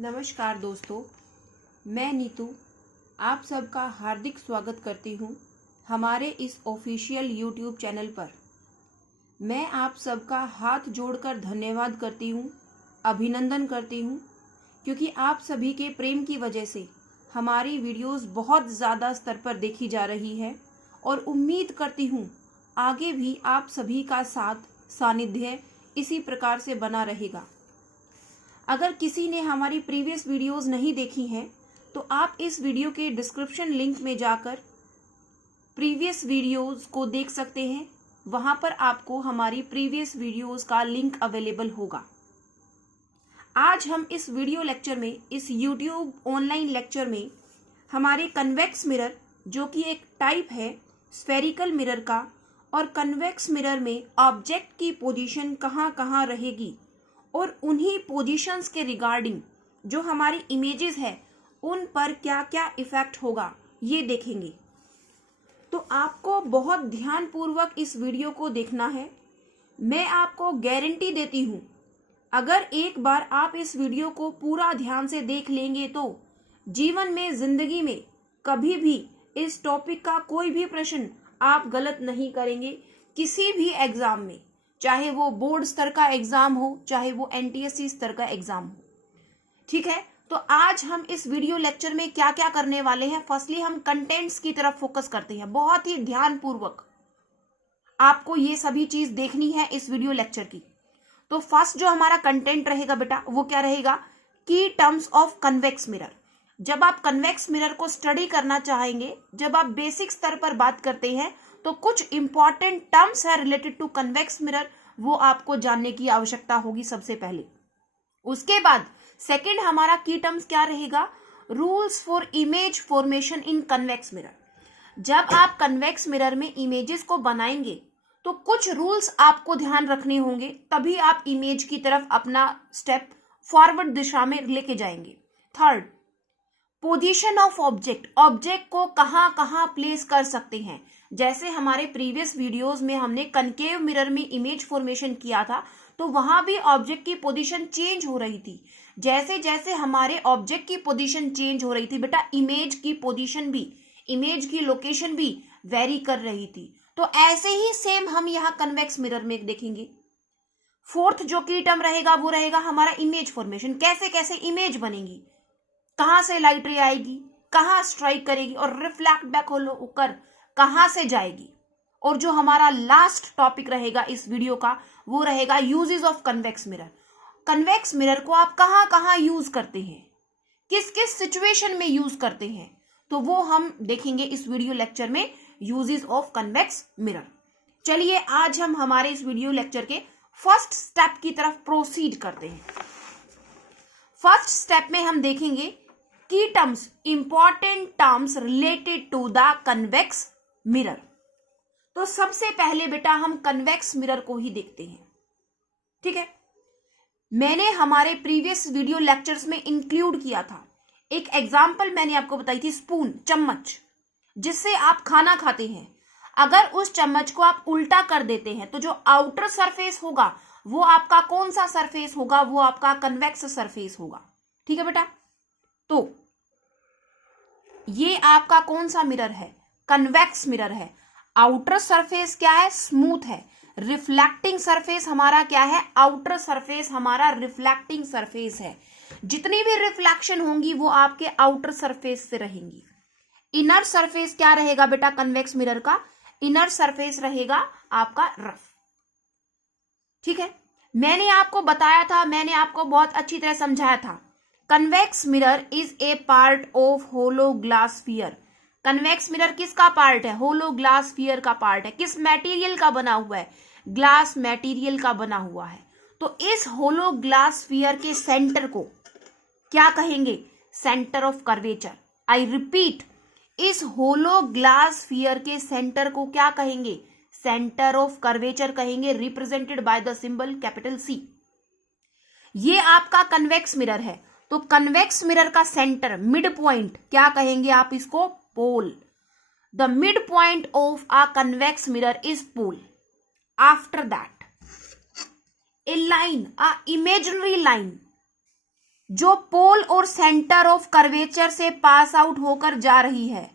नमस्कार दोस्तों, मैं नीतू आप सबका हार्दिक स्वागत करती हूँ हमारे इस ऑफिशियल यूट्यूब चैनल पर। मैं आप सबका हाथ जोड़कर धन्यवाद करती हूँ, अभिनंदन करती हूँ, क्योंकि आप सभी के प्रेम की वजह से हमारी वीडियोस बहुत ज़्यादा स्तर पर देखी जा रही है और उम्मीद करती हूँ आगे भी आप सभी का साथ सानिध्य इसी प्रकार से बना रहेगा। अगर किसी ने हमारी प्रीवियस वीडियोस नहीं देखी हैं तो आप इस वीडियो के डिस्क्रिप्शन लिंक में जाकर प्रीवियस वीडियोस को देख सकते हैं। वहां पर आपको हमारी प्रीवियस वीडियोस का लिंक अवेलेबल होगा। आज हम इस वीडियो लेक्चर में, इस यूट्यूब ऑनलाइन लेक्चर में हमारे कन्वेक्स मिरर, जो कि एक टाइप है स्फेरिकल मिरर का, और कन्वेक्स मिरर में ऑब्जेक्ट की पोजीशन कहाँ कहाँ रहेगी और उन्हीं पोजीशंस के रिगार्डिंग जो हमारी इमेजेस है उन पर क्या क्या इफेक्ट होगा, ये देखेंगे। तो आपको बहुत ध्यानपूर्वक इस वीडियो को देखना है। मैं आपको गारंटी देती हूँ, अगर एक बार आप इस वीडियो को पूरा ध्यान से देख लेंगे तो जीवन में, जिंदगी में कभी भी इस टॉपिक का कोई भी प्रश्न आप गलत नहीं करेंगे। किसी भी एग्जाम में, चाहे वो बोर्ड स्तर का एग्जाम हो, चाहे वो एनटीएससी स्तर का एग्जाम हो। ठीक है, तो आज हम इस वीडियो लेक्चर में क्या क्या करने वाले हैं। फर्स्टली हम कंटेंट्स की तरफ फोकस करते हैं। बहुत ही ध्यानपूर्वक आपको ये सभी चीज देखनी है इस वीडियो लेक्चर की। तो फर्स्ट जो हमारा कंटेंट रहेगा बेटा, वो क्या रहेगा? की टर्म्स ऑफ कन्वेक्स मिरर। जब आप कन्वेक्स मिरर को स्टडी करना चाहेंगे, जब आप बेसिक स्तर पर बात करते हैं, तो कुछ इंपॉर्टेंट टर्म्स है रिलेटेड टू कन्वेक्स मिरर, वो आपको जानने की आवश्यकता होगी सबसे पहले। उसके बाद सेकंड हमारा की टर्म्स क्या रहेगा? Rules for image formation in convex mirror. जब आप कन्वेक्स मिरर में इमेजेस को बनाएंगे तो कुछ रूल्स आपको ध्यान रखने होंगे, तभी आप इमेज की तरफ अपना स्टेप फॉरवर्ड दिशा में लेके जाएंगे। Third, position of object. Object को कहां कहां प्लेस कर सकते हैं। जैसे हमारे प्रीवियस वीडियोस में हमने कनकेव मिरर में इमेज फॉर्मेशन किया था, तो वहां भी ऑब्जेक्ट की पोजीशन चेंज हो रही थी। जैसे जैसे हमारे ऑब्जेक्ट की पोजीशन चेंज हो रही थी बेटा, इमेज की पोजीशन भी, इमेज की लोकेशन भी वेरी कर रही थी। तो ऐसे ही सेम हम यहाँ कन्वेक्स मिरर में देखेंगे। फोर्थ जो की टर्म रहेगा वो रहेगा हमारा इमेज फॉर्मेशन। कैसे कैसे इमेज बनेगी, कहां से लाइट रे आएगी, कहां स्ट्राइक करेगी और रिफ्लेक्ट बैक होकर कहां से जाएगी। और जो हमारा लास्ट टॉपिक रहेगा इस वीडियो का, वो रहेगा uses of convex mirror. Convex mirror को आप कहां कहां यूज करते हैं, किस किस सिचुएशन में यूज करते हैं, तो वो हम देखेंगे इस वीडियो लेक्चर में, यूजेस ऑफ कन्वेक्स मिरर। चलिए आज हम हमारे इस वीडियो लेक्चर के फर्स्ट स्टेप की तरफ प्रोसीड करते हैं। फर्स्ट स्टेप में हम देखेंगे की terms, important terms related to the convex mirror. तो सबसे पहले बेटा हम कन्वेक्स मिरर को ही देखते हैं। ठीक है, मैंने हमारे प्रीवियस वीडियो लेक्चर्स में इंक्लूड किया था, एक एग्जांपल मैंने आपको बताई थी, स्पून, चम्मच, जिससे आप खाना खाते हैं। अगर उस चम्मच को आप उल्टा कर देते हैं तो जो आउटर सरफेस होगा वो आपका कौन सा सरफेस होगा? वो आपका कन्वेक्स सरफेस होगा। ठीक है बेटा, तो ये आपका कौन सा मिरर है? कन्वेक्स मिरर है। आउटर सरफेस क्या है? स्मूथ है। रिफ्लेक्टिंग सरफेस हमारा क्या है? आउटर सरफेस हमारा रिफ्लेक्टिंग सरफेस है। जितनी भी रिफ्लेक्शन होंगी वो आपके आउटर सरफेस से रहेंगी। इनर सरफेस क्या रहेगा बेटा कन्वेक्स मिरर का? इनर सरफेस रहेगा आपका रफ। ठीक है, मैंने आपको बताया था, मैंने आपको बहुत अच्छी तरह समझाया था, convex mirror is a part of hollow glass sphere. Convex mirror किसका पार्ट है? होलो ग्लास स्फीयर का पार्ट है। किस मटेरियल का बना हुआ है? ग्लास मटेरियल का बना हुआ है। तो इस होलो ग्लास स्फीयर के सेंटर को क्या कहेंगे? Centre of curvature. I repeat, इस होलो ग्लास स्फीयर के सेंटर को क्या कहेंगे? सेंटर ऑफ कर्वेचर कहेंगे, represented by the symbol capital C. ये आपका कन्वेक्स मिरर है। तो कन्वेक्स मिरर का सेंटर, मिड पॉइंट, क्या कहेंगे आप इसको? Pole. The mid point of a convex mirror is pole. After that a line, a imaginary line जो पोल और सेंटर ऑफ कर्वेचर से पास आउट होकर जा रही है,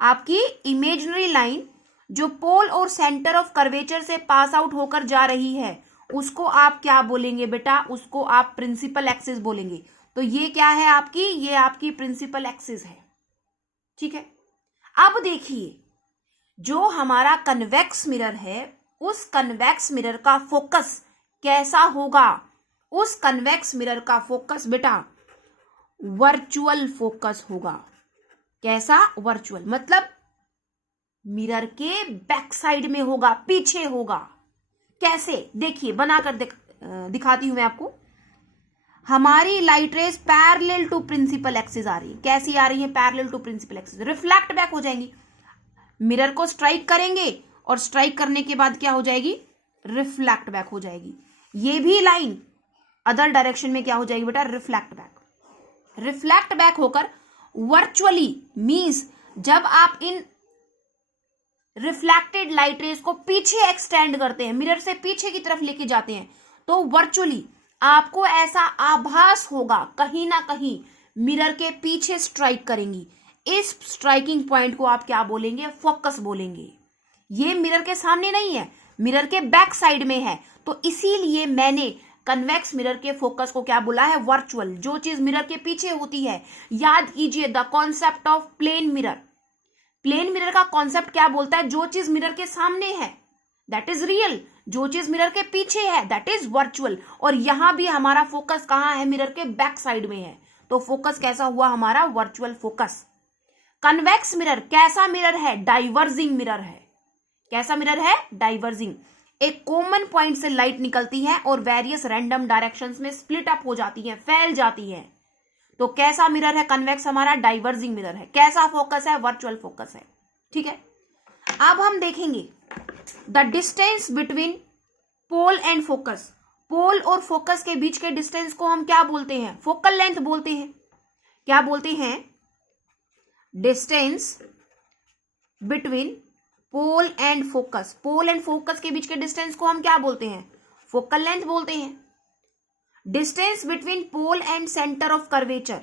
आपकी इमेजिनरी लाइन जो पोल और सेंटर ऑफ कर्वेचर से पास आउट होकर जा रही है, उसको आप क्या बोलेंगे बेटा? उसको आप प्रिंसिपल एक्सिस बोलेंगे। तो ये क्या है आपकी? ये आपकी प्रिंसिपल एक्सिस है। ठीक है, अब देखिए जो हमारा कन्वेक्स मिरर है, उस कन्वेक्स मिरर का फोकस कैसा होगा? उस कन्वेक्स मिरर का फोकस बेटा वर्चुअल फोकस होगा। कैसा? वर्चुअल, मतलब मिरर के बैक साइड में होगा, पीछे होगा। कैसे? देखिए बनाकर दिखाती हूं मैं आपको। हमारी light rays parallel to principal axis आ रही है। कैसी आ रही है? Parallel to principal axis. Reflect back हो जाएंगी, मिरर को स्ट्राइक करेंगे और स्ट्राइक करने के बाद क्या हो जाएगी? रिफ्लेक्ट बैक हो जाएगी। ये भी लाइन अदर डायरेक्शन में क्या हो जाएगी बेटा? Reflect back. रिफ्लेक्ट बैक होकर वर्चुअली मींस जब आप इन रिफ्लेक्टेड लाइट रेज को पीछे एक्सटेंड करते हैं, मिरर से पीछे की तरफ लेके जाते हैं, तो वर्चुअली आपको ऐसा आभास होगा कहीं ना कहीं मिरर के पीछे स्ट्राइक करेंगी। इस स्ट्राइकिंग पॉइंट को आप क्या बोलेंगे? फोकस बोलेंगे। ये मिरर के सामने नहीं है, मिरर के बैक साइड में है, तो इसीलिए मैंने कन्वेक्स मिरर के फोकस को क्या बोला है? वर्चुअल। जो चीज मिरर के पीछे होती है, याद कीजिए the concept of plane mirror. Plane mirror का कॉन्सेप्ट क्या बोलता है? जो चीज मिरर के सामने है दैट इज रियल, जो चीज मिरर के पीछे है दैट इज वर्चुअल। और यहां भी हमारा फोकस कहां है? मिरर के बैक साइड में है, तो फोकस कैसा हुआ हमारा? Virtual focus. कन्वेक्स मिरर कैसा मिरर है? डाइवर्जिंग मिरर है। कैसा मिरर है? डाइवर्जिंग। एक कॉमन पॉइंट से लाइट निकलती है और वेरियस रैंडम डायरेक्शंस में स्प्लिट अप हो जाती है, फैल जाती है। तो कैसा मिरर है? कन्वेक्स हमारा डाइवर्जिंग मिरर है। कैसा फोकस है? वर्चुअल फोकस है। ठीक है, अब हम देखेंगे the distance between pole and focus. Pole और फोकस के बीच के डिस्टेंस को हम क्या बोलते हैं? फोकल लेंथ बोलते हैं। क्या बोलते हैं? Distance between pole and focus. Pole and focus के बीच के डिस्टेंस को हम क्या बोलते हैं? फोकल लेंथ बोलते हैं। Distance between pole and centre of curvature.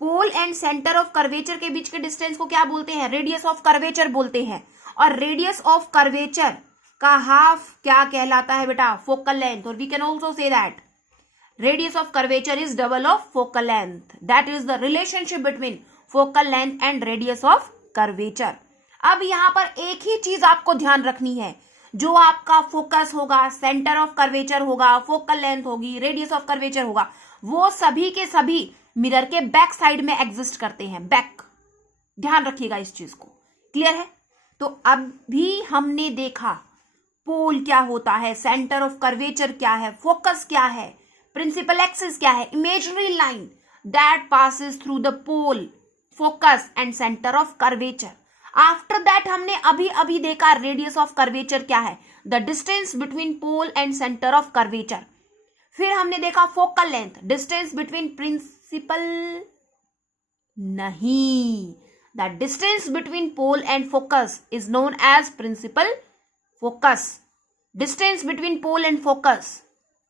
Pole and centre of curvature के बीच के डिस्टेंस को क्या बोलते हैं? रेडियस ऑफ कर्वेचर बोलते हैं। और रेडियस ऑफ कर्वेचर का हाफ क्या कहलाता है बेटा? Focal length. और we can also say that radius of curvature is double of focal length. That is the relationship between focal length and radius of curvature. अब यहां पर एक ही चीज आपको ध्यान रखनी है, जो आपका फोकस होगा, सेंटर ऑफ कर्वेचर होगा, फोकल लेंथ होगी, रेडियस ऑफ कर्वेचर होगा, वो सभी के सभी मिरर के बैक साइड में एग्जिस्ट करते हैं। बैक, ध्यान रखिएगा इस चीज को। क्लियर है? तो अब भी हमने देखा पोल क्या होता है, सेंटर ऑफ कर्वेचर क्या है, फोकस क्या है, प्रिंसिपल एक्सिस क्या है, imaginary line that passes through the pole, focus and centre of curvature. After that हमने अभी अभी देखा रेडियस ऑफ कर्वेचर क्या है, the distance between pole and centre of curvature. फिर हमने देखा focal length, distance between principal नहीं, the distance between pole and focus is known as principal focus. Distance between pole and focus,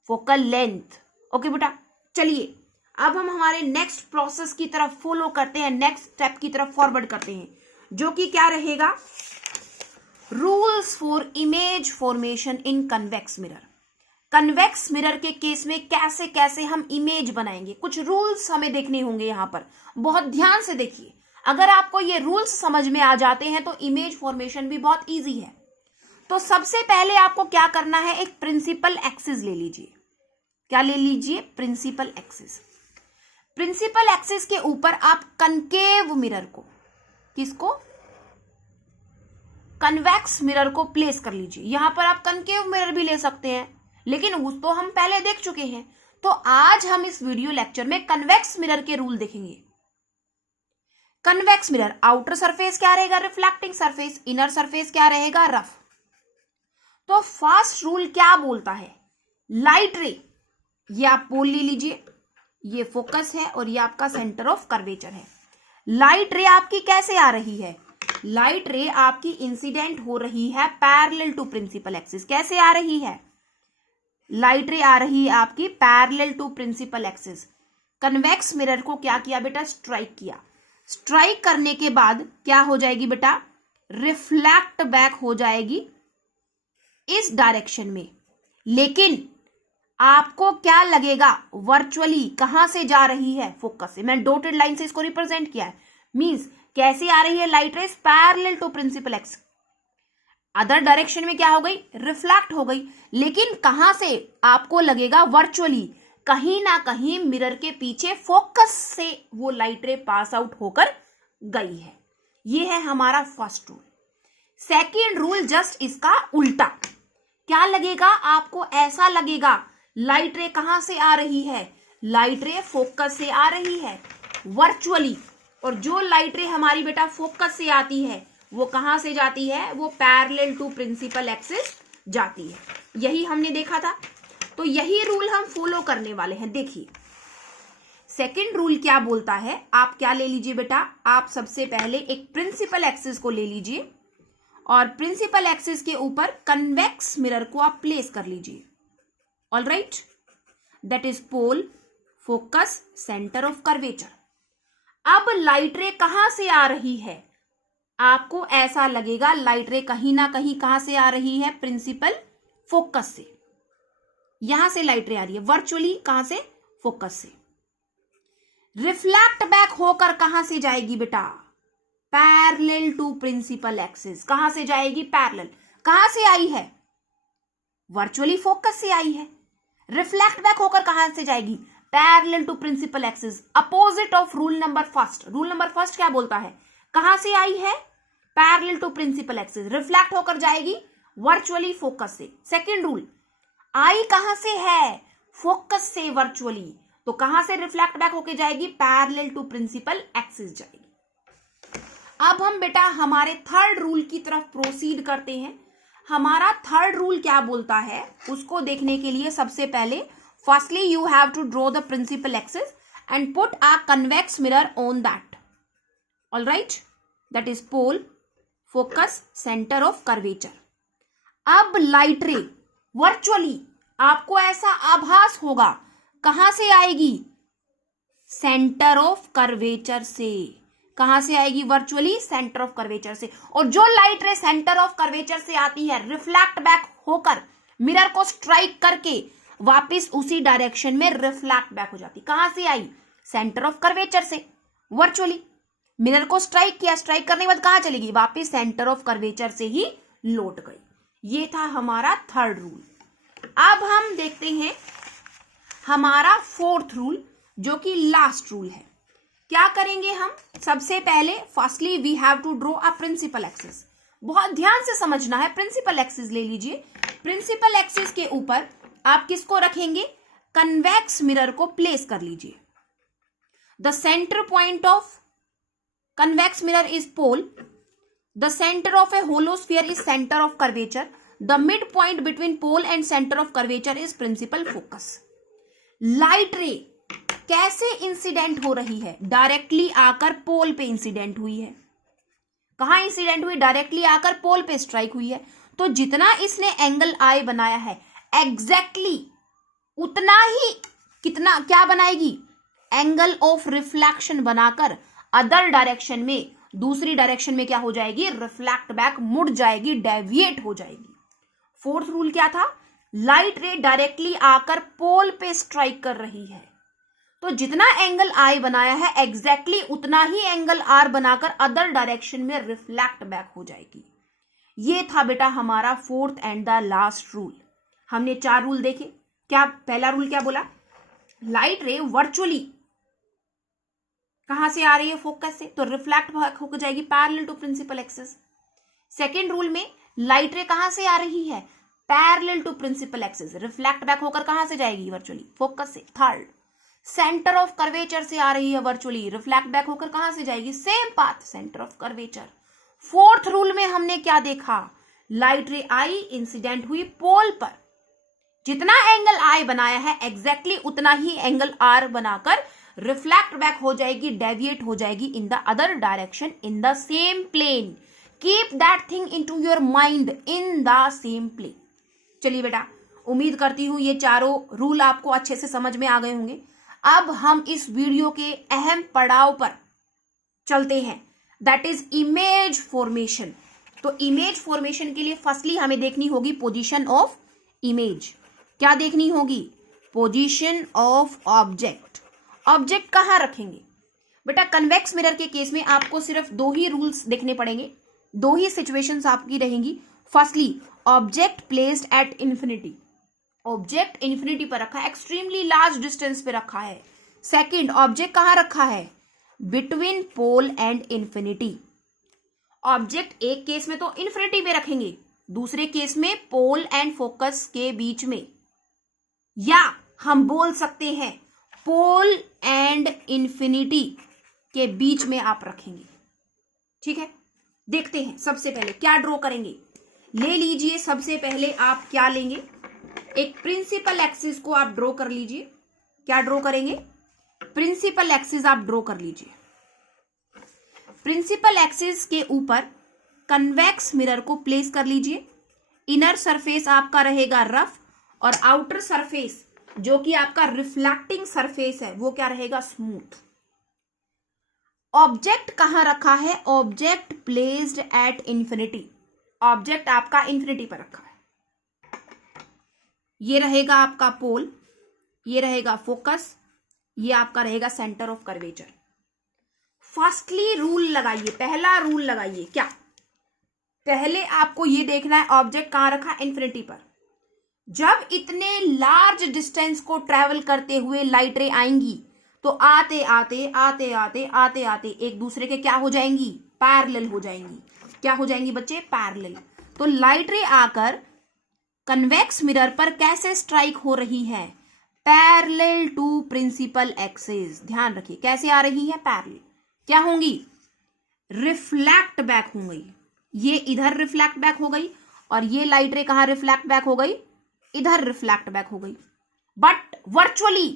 focal length. Okay बेटा, चलिए अब हम हमारे next process की तरफ फॉलो करते हैं, नेक्स्ट स्टेप की तरफ फॉरवर्ड करते हैं, जो कि क्या रहेगा? Rules for image formation in convex mirror. Convex mirror के केस में कैसे कैसे हम इमेज बनाएंगे, कुछ रूल्स हमें देखने होंगे यहां पर। बहुत ध्यान से देखिए, अगर आपको ये रूल्स समझ में आ जाते हैं तो इमेज फॉर्मेशन भी बहुत इजी है। तो सबसे पहले आपको क्या करना है? एक प्रिंसिपल एक्सिस ले लीजिए। क्या ले लीजिए? Principal axis. प्रिंसिपल एक्सिस के ऊपर आप कनकेव मिरर को, किसको? कन्वेक्स मिरर को प्लेस कर लीजिए। यहां पर आप कनकेव मिरर भी ले सकते हैं, लेकिन उस तो हम पहले देख चुके हैं। तो आज हम इस वीडियो लेक्चर में कन्वेक्स मिरर के रूल देखेंगे। कन्वेक्स मिरर आउटर सरफेस क्या रहेगा? Reflecting surface. इनर सरफेस क्या रहेगा? रफ। तो फर्स्ट रूल क्या बोलता है? लाइट रे, ये आप पोल ले लीजिए, ये फोकस है और ये आपका सेंटर ऑफ कर्वेचर है। लाइट रे आपकी कैसे आ रही है? लाइट रे आपकी इंसिडेंट हो रही है पैरेलल टू प्रिंसिपल एक्सिस। कैसे आ रही है? लाइट रे आ रही है आपकी parallel to principal axis. Convex mirror को क्या किया बेटा, स्ट्राइक किया। स्ट्राइक करने के बाद क्या हो जाएगी बेटा, रिफ्लेक्ट बैक हो जाएगी इस डायरेक्शन में। लेकिन आपको क्या लगेगा, वर्चुअली कहां से जा रही है, फोकस से। मैं डॉटेड लाइन से इसको रिप्रेजेंट किया है। मींस कैसे आ रही है light rays, parallel to principal axis. Other direction में क्या हो गई, रिफ्लेक्ट हो गई। लेकिन कहां से आपको लगेगा, वर्चुअली कहीं ना कहीं मिरर के पीछे फोकस से वो लाइट रे पास आउट होकर गई है। ये है हमारा first rule. Second rule just इसका उल्टा। क्या लगेगा आपको, ऐसा लगेगा लाइट रे कहां से आ रही है, लाइट रे फोकस से आ रही है वर्चुअली। और जो लाइट रे हमारी बेटा फोकस से आती है वो कहां से जाती है, वो पैरेलल टू प्रिंसिपल एक्सिस जाती है। यही हमने देखा था, तो यही रूल हम फॉलो करने वाले हैं। देखिए सेकंड रूल क्या बोलता है, आप क्या ले लीजिए बेटा, आप सबसे पहले एक प्रिंसिपल एक्सिस को ले लीजिए और प्रिंसिपल एक्सिस के ऊपर कन्वेक्स मिरर को आप प्लेस कर लीजिए। All right, that is pole, focus, centre of curvature. अब लाइट रे कहां से आ रही है, आपको ऐसा लगेगा लाइट रे कहीं ना कहीं कहां से आ रही है, प्रिंसिपल फोकस से। यहां से लाइट रे आ रही है वर्चुअली, कहां से, फोकस से। रिफ्लेक्ट बैक होकर कहां से जाएगी बेटा, पैरेलल टू प्रिंसिपल एक्सिस। कहां से जाएगी, पैरेलल। कहां से आई है, वर्चुअली फोकस से आई है। रिफ्लेक्ट बैक होकर कहां से जाएगी, parallel to principal axis, opposite of rule number first. Rule number first क्या बोलता है, कहां से आई है, parallel to principal axis, reflect होकर जाएगी वर्चुअली फोकस से। सेकेंड रूल, आई कहां से है, फोकस से वर्चुअली, तो कहां से रिफ्लेक्ट बैक होकर जाएगी, पैरेलल टू प्रिंसिपल एक्सिस जाएगी। अब हम बेटा हमारे थर्ड रूल की तरफ प्रोसीड करते हैं। हमारा थर्ड रूल क्या बोलता है उसको देखने के लिए सबसे पहले firstly you have to draw the principal axis and put a convex mirror on that. All right, that is pole, focus, centre of curvature. अब लाइट रे वर्चुअली आपको ऐसा आभास होगा कहां से आएगी, सेंटर ऑफ कर्वेचर से। कहां से आएगी, वर्चुअली सेंटर ऑफ कर्वेचर से। और जो लाइट रे सेंटर ऑफ कर्वेचर से आती है, रिफ्लेक्ट बैक होकर मिरर को स्ट्राइक करके वापस उसी डायरेक्शन में रिफ्लेक्ट बैक हो जाती। कहां से आई, सेंटर ऑफ कर्वेचर से, वर्चुअली मिरर को स्ट्राइक किया, स्ट्राइक करने के बाद कहां चलेगी, वापस सेंटर ऑफ कर्वेचर से ही लौट गई। ये था हमारा थर्ड रूल। अब हम देखते हैं हमारा फोर्थ रूल, जो कि लास्ट रूल है। क्या करेंगे हम, सबसे पहले firstly we have to draw a principal axis. बहुत ध्यान से समझना है, प्रिंसिपल एक्सिस ले लीजिए। प्रिंसिपल एक्सिस के ऊपर आप किसको रखेंगे, कन्वेक्स मिरर को प्लेस कर लीजिए। The centre point of convex mirror is pole, the center of a hollow sphere is center of curvature, the midpoint between pole and center of curvature is principal focus। Light रे कैसे incident हो रही है, directly आकर पोल पे incident हुई है। कहां इंसिडेंट हुई, डायरेक्टली आकर पोल पे स्ट्राइक हुई है। तो जितना इसने एंगल आई बनाया है एग्जैक्टली उतना ही कितना क्या बनाएगी, एंगल ऑफ रिफ्लेक्शन बनाकर अदर डायरेक्शन में, दूसरी डायरेक्शन में क्या हो जाएगी, रिफ्लेक्ट बैक, मुड़ जाएगी, डेविएट हो जाएगी। फोर्थ रूल क्या था, लाइट रे डायरेक्टली आकर पोल पे स्ट्राइक कर रही है, तो जितना एंगल आई बनाया है एग्जैक्टली उतना ही एंगल आर बनाकर अदर डायरेक्शन में रिफ्लेक्ट बैक हो जाएगी। ये था बेटा हमारा fourth and the last rule. हमने 4 रूल देखे। क्या पहला रूल क्या बोला, लाइट रे वर्चुअली कहां से आ रही है, फोकस से, तो रिफ्लेक्ट होकर जाएगी parallel to principal axis. Second rule में लाइट रे कहां से आ रही है, parallel to principal axis, reflect back होकर कहां से जाएगी, वर्चुअली फोकस से। थर्ड, सेंटर ऑफ कर्वेचर से आ रही है वर्चुअली, रिफ्लेक्ट बैक होकर कहां से जाएगी, same path, centre of curvature. Fourth rule में हमने क्या देखा, लाइट रे आई, इंसिडेंट हुई पोल पर, जितना एंगल आई बनाया है एग्जैक्टली उतना ही एंगल आर बनाकर रिफ्लेक्ट बैक हो जाएगी, डेविएट हो जाएगी in the other direction in the same plane. Keep that thing into your mind, in the same plane. चलिए बेटा, उम्मीद करती हूं ये चारों रूल आपको अच्छे से समझ में आ गए होंगे। अब हम इस वीडियो के अहम पड़ाव पर चलते हैं, दैट इज इमेज फॉर्मेशन। तो इमेज फॉर्मेशन के लिए फर्स्टली हमें देखनी होगी पोजीशन ऑफ इमेज। क्या देखनी होगी? Position of object. ऑब्जेक्ट कहाँ रखेंगे बेटा? कन्वेक्स मिरर के केस में आपको सिर्फ दो ही रूल्स देखने पड़ेंगे, दो ही सिचुएशंस आपकी रहेंगी। Firstly object placed at infinity, object infinity पर रखा है, एक्सट्रीमली लार्ज डिस्टेंस पे रखा है। सेकंड, ऑब्जेक्ट कहाँ रखा है? Between pole and infinity. Object एक केस में तो इंफिनिटी पे रखेंगे, दूसरे केस में पोल एंड फोकस के बीच में, या हम बोल सकते हैं पोल एंड इंफिनिटी के बीच में आप रखेंगे। ठीक है, देखते हैं सबसे पहले क्या ड्रॉ करेंगे। ले लीजिए, सबसे पहले आप क्या लेंगे? एक प्रिंसिपल एक्सिस को आप ड्रॉ कर लीजिए। क्या ड्रॉ करेंगे? प्रिंसिपल एक्सिस आप ड्रॉ कर लीजिए। प्रिंसिपल एक्सिस के ऊपर कन्वेक्स मिरर को प्लेस कर लीजिए। इनर सरफेस आपका रहेगा रफ, और आउटर सरफेस जो कि आपका रिफ्लेक्टिंग सरफेस है वो क्या रहेगा? स्मूथ। ऑब्जेक्ट कहां रखा है? Object placed at infinity. Object आपका इंफिनिटी पर रखा है। ये रहेगा आपका पोल, ये रहेगा फोकस, ये आपका रहेगा centre of curvature. Firstly rule लगाइए, पहला रूल लगाइए। क्या? पहले आपको ये देखना है ऑब्जेक्ट कहां रखा? इंफिनिटी पर। जब इतने लार्ज डिस्टेंस को ट्रेवल करते हुए लाइट रे आएंगी तो आते आते आते आते आते आते एक दूसरे के क्या हो जाएंगी? पैरेलल हो जाएंगी। क्या हो जाएंगी बच्चे? पैरेलल। तो लाइट रे आकर कन्वेक्स मिरर पर कैसे स्ट्राइक हो रही है? Parallel to principal axis. ध्यान रखिए कैसे आ रही है? पैरेलल। क्या होंगी? रिफ्लेक्ट बैक हो गई। ये इधर रिफ्लेक्ट बैक हो गई, और ये लाइट रे कहां रिफ्लेक्ट बैक हो गई? इधर रिफ्लेक्ट बैक हो गई। बट वर्चुअली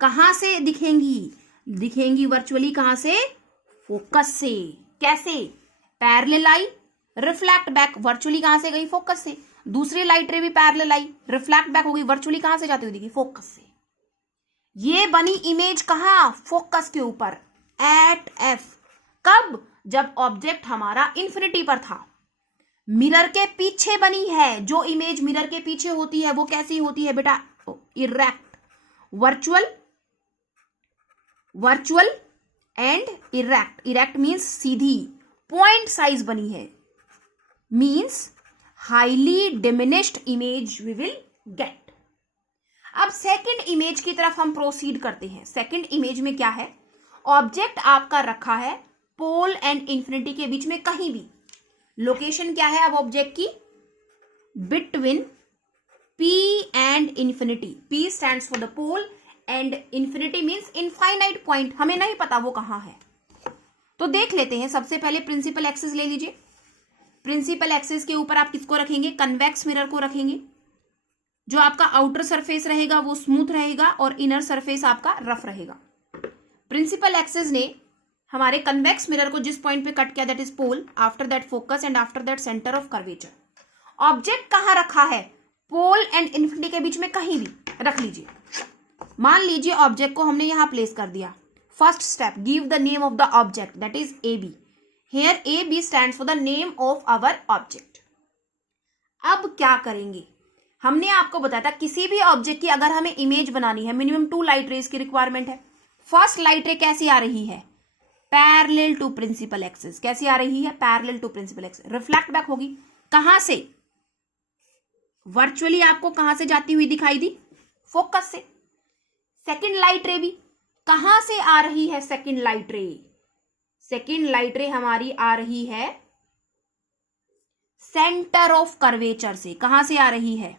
कहां से दिखेंगी? दिखेंगी वर्चुअली कहां से? फोकस से। कैसे? पैरेलल आई, रिफ्लेक्ट बैक, वर्चुअली कहां से गई? फोकस से। दूसरी लाइट रे भी पैरेलल आई, रिफ्लेक्ट बैक हो गई, वर्चुअली कहां से जाती हुई दिखी? फोकस से। ये बनी इमेज कहां? फोकस के ऊपर, एट एफ। कब? जब ऑब्जेक्ट हमारा इंफिनिटी पर था। मिरर के पीछे बनी है। जो इमेज मिरर के पीछे होती है वो कैसी होती है बेटा? Erect. Virtual and erect. Erect means सीधी, पॉइंट साइज बनी है, means highly diminished image we will get. अब सेकंड इमेज की तरफ हम प्रोसीड करते हैं। सेकंड इमेज में क्या है? ऑब्जेक्ट आपका रखा है पोल एंड इंफिनिटी के बीच में, कहीं भी। लोकेशन क्या है अब ऑब्जेक्ट की? Between P and infinity. P stands for the pole and infinity means infinite point. हमें नहीं पता वो कहां है, तो देख लेते हैं। सबसे पहले प्रिंसिपल एक्सिस ले लीजिए। प्रिंसिपल एक्सिस के ऊपर आप किसको रखेंगे? कन्वेक्स मिरर को रखेंगे। जो आपका आउटर सरफेस रहेगा वो स्मूथ रहेगा, और इनर सरफेस आपका रफ रहेगा। प्रिंसिपल एक्सिस ने हमारे कन्वेक्स मिरर को जिस पॉइंट पे कट किया, that is pole, after that focus, and after that centre of curvature. Object कहां रखा है? पोल एंड इंफिनिटी के बीच में कहीं भी रख लीजिए। मान लीजिए ऑब्जेक्ट को हमने यहां प्लेस कर दिया। First step, give the name of the object, that is A B. Here A B stands for the name of our object. अब क्या करेंगे? हमने आपको बताया था किसी भी ऑब्जेक्ट की अगर हमें इमेज बनानी है मिनिमम 2 लाइट रेज की रिक्वायरमेंट है। फर्स्ट लाइट रे कैसी आ रही है? Parallel to principal axis. कैसी आ रही है? Parallel to principal axis. Reflect back होगी कहां से? वर्चुअली आपको कहां से जाती हुई दिखाई दी? फोकस से। सेकंड लाइट रे भी कहां से आ रही है? सेकंड लाइट रे, सेकंड लाइट रे हमारी आ रही है सेंटर ऑफ कर्वेचर से। कहां से आ रही है?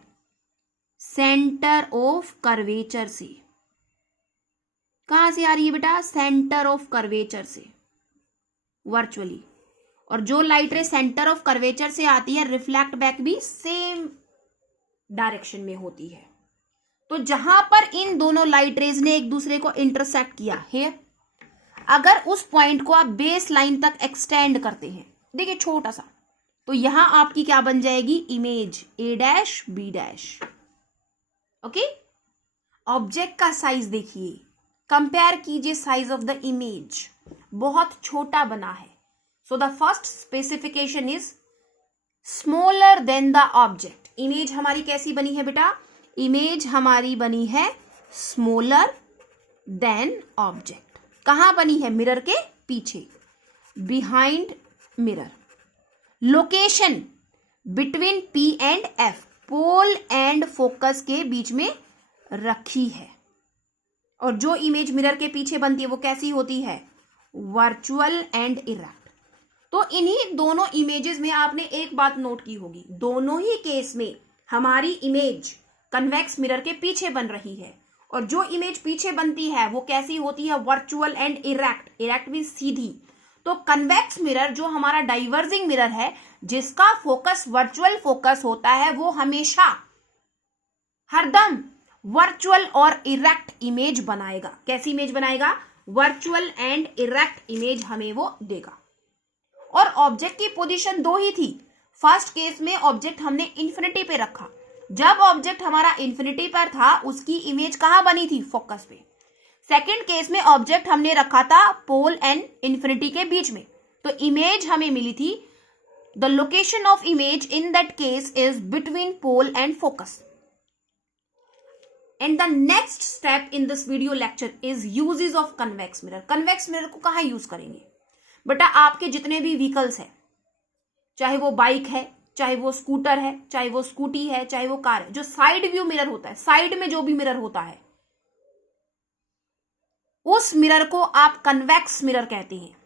सेंटर ऑफ कर्वेचर से। कहां से आ रही है बेटा? सेंटर ऑफ कर्वेचर से, वर्चुअली। और जो लाइट रे सेंटर ऑफ कर्वेचर से आती है, रिफ्लेक्ट बैक भी सेम डायरेक्शन में होती है। तो जहां पर इन दोनों लाइट रेज ने एक दूसरे को इंटरसेक्ट किया है, अगर उस पॉइंट को आप बेस लाइन तक एक्सटेंड करते हैं, देखिए छोटा सा, तो यहां आपकी क्या बन जाएगी? Image A dash B dash. Okay, object का साइज देखिए कंपेयर कीजिए साइज ऑफ द इमेज, बहुत छोटा बना है। So the first specification is smaller than the object. Image हमारी कैसी बनी है बेटा? इमेज हमारी बनी है स्मॉलर देन ऑब्जेक्ट। कहां बनी है? मिरर के पीछे, behind mirror. Location between P and F, pole and focus के बीच में रखी है। और जो इमेज मिरर के पीछे बनती है वो कैसी होती है? Virtual and erect. तो इन्हीं दोनों इमेजेस में आपने एक बात नोट की होगी, दोनों ही केस में हमारी इमेज कन्वेक्स मिरर के पीछे बन रही है। और जो इमेज पीछे बनती है वो कैसी होती है? Virtual and erect. इरेक्ट भी सीधी। तो कन्वेक्स मिरर जो हमारा डाइवर्जिंग मिरर है, जिसका फोकस वर्चुअल फोकस होता है, वो हमेशा हरदम वर्चुअल और इरेक्ट इमेज बनाएगा। कैसी इमेज बनाएगा? वर्चुअल एंड इरेक्ट इमेज हमें वो देगा। और ऑब्जेक्ट की पोजीशन दो ही थी। फर्स्ट केस में ऑब्जेक्ट हमने इंफिनिटी पे रखा। जब ऑब्जेक्ट हमारा इंफिनिटी पर था, उसकी इमेज कहां बनी थी? फोकस पे। सेकंड केस में ऑब्जेक्ट हमने रखा था पोल एंड इंफिनिटी के बीच में, तो इमेज हमें मिली थी, the location of image in that case is between pole and focus. And the next step in this video lecture is uses of convex mirror. Convex mirror को कहां यूज करेंगे? बेटा आपके जितने भी व्हीकल्स हैं, चाहे वो बाइक है, चाहे वो स्कूटर है, चाहे वो स्कूटी है, चाहे वो कार है, जो साइड व्यू मिरर होता है, साइड में जो भी मिरर होता है, उस मिरर को आप कन्वेक्स मिरर कहते हैं।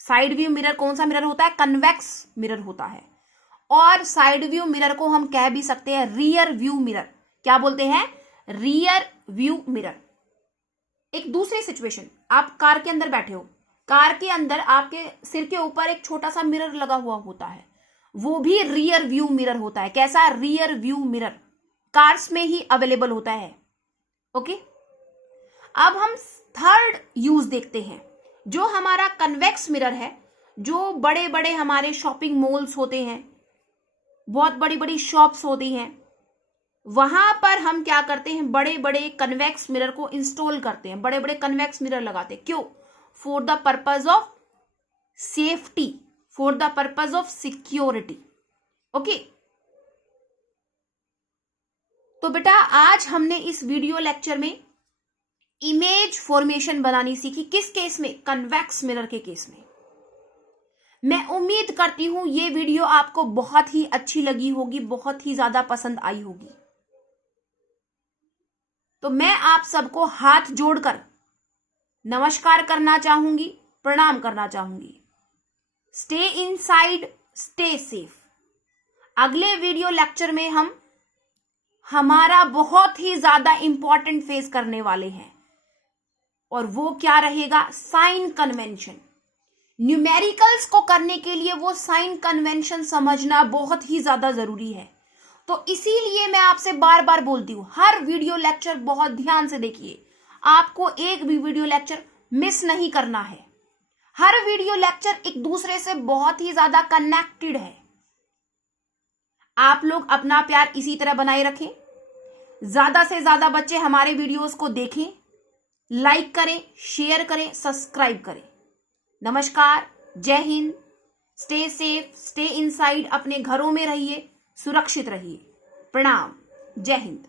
साइड व्यू मिरर कौन सा मिरर होता है? कन्वेक्स मिरर होता है। और साइड व्यू मिरर को हम कह भी सकते हैं रियर व्यू मिरर। क्या बोलते हैं? Rear view mirror. एक दूसरी सिचुएशन, आप कार के अंदर बैठे हो, कार के अंदर आपके सिर के ऊपर एक छोटा सा मिरर लगा हुआ होता है, वो भी रियर व्यू मिरर होता है। कैसा? रियर व्यू मिरर कार्स में ही अवेलेबल होता है। ओके, अब हम थर्ड यूज देखते हैं। जो हमारा कन्वेक्स मिरर है, जो बड़े बड़े हमारे शॉपिंग मॉल्स होते हैं, बहुत बड़ी बड़ी शॉप्स होती हैं, वहां पर हम क्या करते हैं? बड़े बड़े कन्वेक्स मिरर को इंस्टॉल करते हैं, बड़े बड़े कन्वेक्स मिरर लगाते हैं। क्यों? For the purpose of safety, for the purpose of security. Okay, तो बेटा आज हमने इस वीडियो लेक्चर में इमेज फॉर्मेशन बनानी सीखी। किस केस में? कन्वेक्स मिरर के केस में। मैं उम्मीद करती हूं ये वीडियो आपको बहुत ही अच्छी लगी होगी, बहुत ही ज्यादा पसंद आई होगी। तो मैं आप सबको हाथ जोड़कर नमस्कार करना चाहूंगी, प्रणाम करना चाहूंगी। Stay inside, stay safe. अगले वीडियो लेक्चर में हम हमारा बहुत ही ज्यादा इंपॉर्टेंट फेस करने वाले हैं, और वो क्या रहेगा? Sign convention. न्यूमेरिकल्स को करने के लिए वो साइन कन्वेंशन समझना बहुत ही ज्यादा जरूरी है। तो इसीलिए मैं आपसे बार बार बोलती हूं, हर वीडियो लेक्चर बहुत ध्यान से देखिए। आपको एक भी वीडियो लेक्चर मिस नहीं करना है। हर वीडियो लेक्चर एक दूसरे से बहुत ही ज्यादा कनेक्टेड है। आप लोग अपना प्यार इसी तरह बनाए रखें, ज्यादा से ज्यादा बच्चे हमारे वीडियोस को देखें, लाइक करें, शेयर करें, सब्सक्राइब करें। नमस्कार, जय Hind, stay safe, stay inside. अपने घरों में रहिए, सुरक्षित रहिए। प्रणाम, जय हिंद।